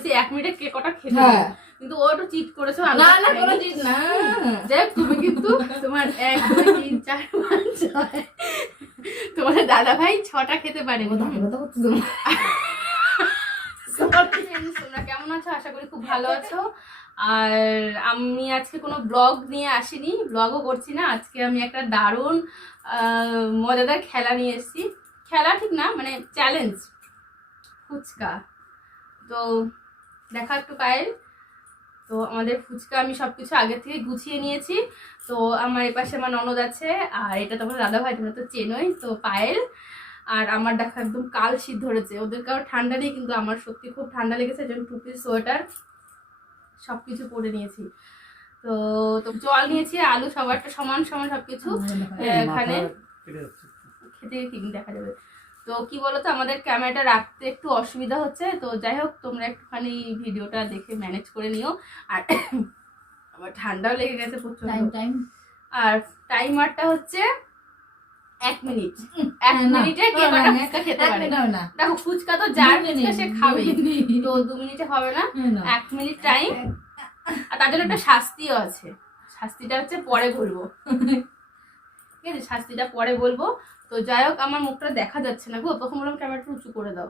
বলেছি এক মিনিটে কে কটা খেতে হ্যাঁ। কিন্তু ও একটু চিট করেছ না না কোনো চিজ না। যাই তুমি কিন্তু তোমার এক দুই তিন চার পাঁচ ছয় তোমার দাদা ভাই ছটা খেতে পারে। তোমরা কেমন আছো? আশা করি খুব ভালো আছো। আর আমি আজকে কোনো ব্লগ নিয়ে আসিনি ব্লগও করছি না। আজকে আমি একটা দারুণ মজাদার খেলা নিয়ে এসেছি। খেলা ঠিক না মানে চ্যালেঞ্জ ফুচকা। তো দেখা একটু পায়েল তো আমাদের ফুচকা আমি সব কিছু আগে থেকে গুছিয়ে নিয়েছি। তো আমার এপাশে আমার ননদ আছে আর এটা তোমার দাদা ভাই তোমরা তো চেনোই তো পায়েল। আর আমার দেখা একদম কাল শীত ধরেছে ওদের কারও ঠান্ডা নেই কিন্তু আমার সত্যি খুব ঠান্ডা লেগেছে যেমন টুপি সোয়েটার সব কিছু পরে নিয়েছি। তো তো জল নিয়েছি আলু সবারটা সমান সমান সব কিছু এখানে খেতে দেখা যাবে। তো কি বলতো আমাদের ক্যামেরাটা রাখতে একটু অসুবিধা হচ্ছে। তো যাই হোক তোমরা একটুখানি ভিডিওটা দেখে ম্যানেজ করে নিও। আর আমার ঠান্ডাও লেগে গেছে প্রচুর টাইম আর টাইমারটা হচ্ছে এক মিনিট এক খেতে পারে দেখো ফুচকা তো যার দু ফুচকা সে খাবে তো দু মিনিটে হবে না। এক মিনিট টাইম আর তার জন্য একটা শাস্তিও আছে। শাস্তিটা হচ্ছে পরে বলব। ঠিক আছে? শাস্তিটা পরে বলব। তো যাই হোক আমার মুখটা দেখা যাচ্ছে না গো। তখন বললাম ক্যামেরাটা উঁচু করে দাও।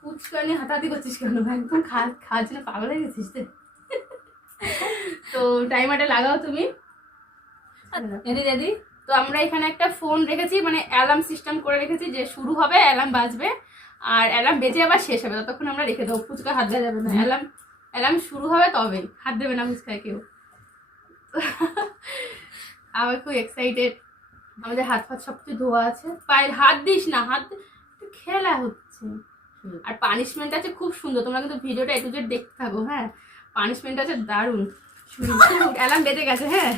ফুচকা নিয়ে হাতাহাতি করছিস কেন? ভাই একদম খাওয়ার জন্য পাগল হয়ে গেছিস? তো। টাইমারটা লাগাও তুমি। রেডি রেডি তো আমরা এখানে একটা ফোন রেখেছি মানে অ্যালার্ম সিস্টেম করে রেখেছি যে শুরু হবে অ্যালার্ম বাজবে। আর অ্যালার্ম বেজে আবার শেষ হবে ততক্ষণ আমরা রেখে দেবো। ফুচকা হাত দেওয়া যাবে না। অ্যালার্ম অ্যালার্ম শুরু হবে তবেই। হাত দেবে না ফুচকায় কেউ। আমার খুব এক্সাইটেড আমাদের হাত ফাত সব কিছু ধোয়া আছে। পায়ের হাত দিস না হাত খেলা হচ্ছে। আর পানিশমেন্ট আছে খুব সুন্দর তোমরা কিন্তু ভিডিওটা একটু দেখতে থাকো হ্যাঁ? পানিশমেন্ট আছে দারুণ। অ্যালার্ম বেঁধে গেছে হ্যাঁ?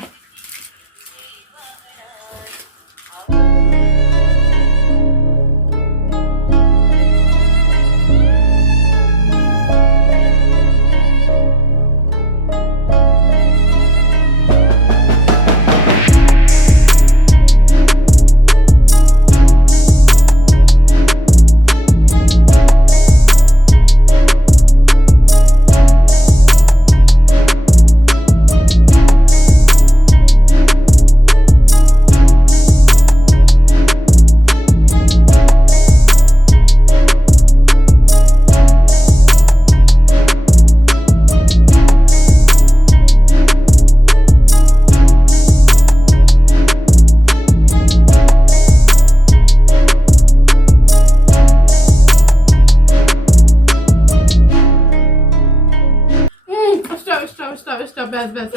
স্টপ স্টপ স্টপ স্টপ ব্যাস ব্যাস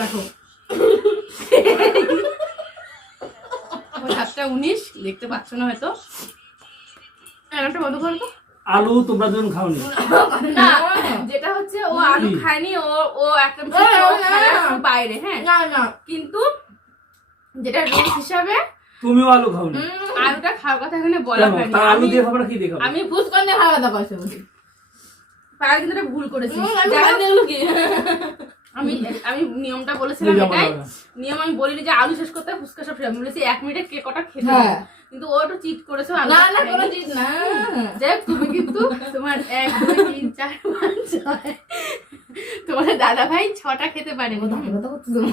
ওই সাতটা উনিশ দেখতে পাচ্ছ না হয়তো। একটা বন্ধ করো তো। আলু তোমরা দুজন খাওনি? না যেটা হচ্ছে ও আলু খায়নি ও ও একদম বাইরে হ্যাঁ। না না। কিন্তু যেটা রুল হিসাবে তুমিও আলু খাওনি? আলুটা খাওয়ার কথা এখানে বলা হয়নি। তা আলু আমি দিয়ে খাবার কি দিয়ে খাব? আমি ফুচকা নিয়ে খাওয়া দাওয়া করছে পায়ের কিন্তু ভুল করেছি এগুলো কি? আমি আমি নিয়মটা বলেছিলাম এটাই নিয়ম আমি বলিনি যে আলু শেষ করতে ফুচকা সব শেষ আমি বলেছি এক মিনিটে কে কটা খেতে হ্যাঁ। কিন্তু ও একটু চিট করেছ না না কোনো চিজ না। যাই তুমি কিন্তু তোমার এক দুই তিন চার পাঁচ ছয় তোমার দাদা ভাই ছটা খেতে পারে। ও দাঁড়িয়ে কথা করছ তুমি।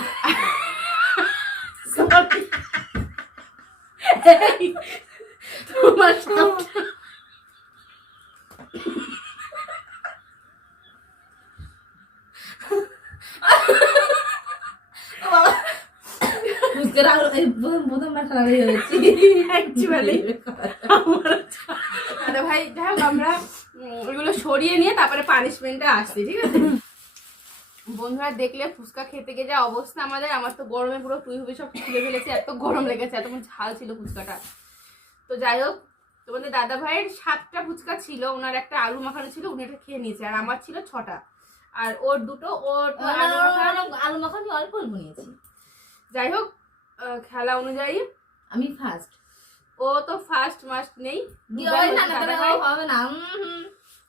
তোমার সামনে- ফুচকার আলু- এই প্রথম- প্রথমবার খারাপ যাচ্ছে। Actually, ভাই যাই আমরা ওইগুলো সরিয়ে নিয়ে তারপরে পানিশমেন্টে আসছি ঠিক আছে? বন্ধুরা দেখলে ফুচকা খেতে গিয়ে যা অবস্থা আমাদের আমার তো গরমে পুরো টুই হুবি সব খুলে ফেলেছে এত গরম লেগেছে এত ঝাল ছিল ফুচকাটা। তো যাই হোক তোমাদের দাদা ভাইয়ের সাতটা ফুচকা ছিল ওনার একটা আলু মাখানো ছিল উনি এটা খেয়ে নিয়েছে আর আমার ছিল ছটা। আর ওর দুটো ওর আলু আমার- মাখা- আমার আলু মাখা আমি অল্প অল্প নিয়েছি। যাই হোক খেলা অনুযায়ী? আমি ফার্স্ট ও তো ফার্স্ট মাস্ট নেই। হবে না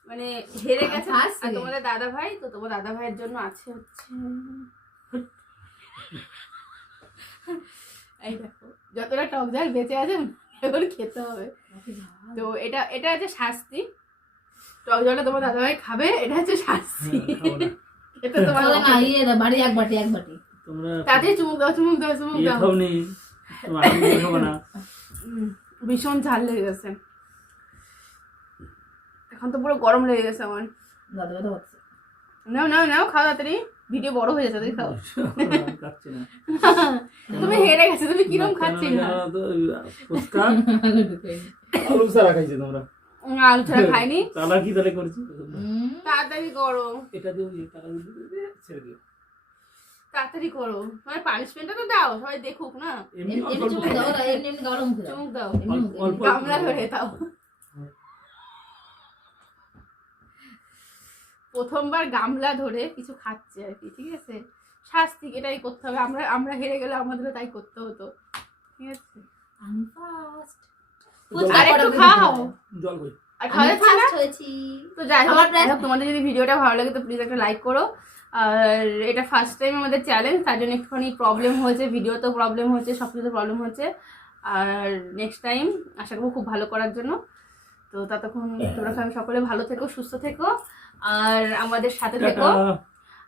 মানে হেরে গেছে। আর তোমাদের দাদা ভাই তো তোমার দাদা ভাইয়ের জন্য আছে হচ্ছে। এই দেখো যতটা টক ঝাল বেঁচে আছে এবার খেতে হবে। তো এটা এটা হচ্ছে শাস্তি। টক জলটা তোমার দাদাভাই খাবে এটা হচ্ছে শাস্তি। এটা তোমার ইয়ে বাড়ি এক বাটি এক বাটি। তোমরা তাড়াতাড়ি চুমুক দাও চুমুক দাও চুমুক ইয়ে দাও। খাওনি তোমরা খাব না। ভীষণ ঝাল লেগে গেছে। এখন তো পুরো গরম লেগে গেছে আমার। দাদা কথা হচ্ছে নাও নাও নাও খাও তাড়াতাড়ি। ভিডিও বড় হয়ে যাচ্ছে খাও। খাচ্ছি না তুমি হেরে গেছো তুমি কিরম খাচ্ছি না ফুচকা? আলু তোমরা। ছাড়া খাইনি। চালা তাহলে করছি। তাড়াতাড়ি করো। এটা দিও এই দিয়ে ছেড়ে দিও। তাড়াতাড়ি করো। মানে পানিশমেন্টটা তো দাও সবাই দেখুক না? এমনি চুমুক দাও এমনি এমনি গাওয়া মুখে চুমুক দাও। গামলা ধরে দাও। প্রথমবার গামলা ধরে কিছু খাচ্ছে আর কি ঠিক আছে? শাস্তি এটাই করতে হবে। আমরা আমরা হেরে গেলে আমাদেরও তাই করতে হতো। ঠিক আছে? আমি ফার্স্ট আর একটু খাও। জল কই আর খাওয়া যাচ্ছে হয়েছি। তো যাই হোক, তোমাদের যদি ভিডিওটা ভালো লাগে তো প্লিজ একটা লাইক করো। আর এটা ফার্স্ট টাইম আমাদের চ্যালেঞ্জ তার জন্য একটুখানি প্রবলেম হয়েছে ভিডিওতেও প্রবলেম হয়েছে সব কিছুতে প্রবলেম হয়েছে আর নেক্সট টাইম আশা করব খুব ভালো করার জন্য। তো ততক্ষণ তোমরা সবাই সকলে ভালো থেকো সুস্থ থেকো। আর আমাদের সাথে থেকো।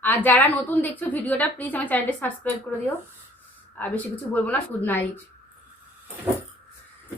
আর যারা নতুন দেখছ ভিডিওটা প্লিজ আমার চ্যানেলটি সাবস্ক্রাইব করে দিও। আর বেশি কিছু বলব না গুড নাইট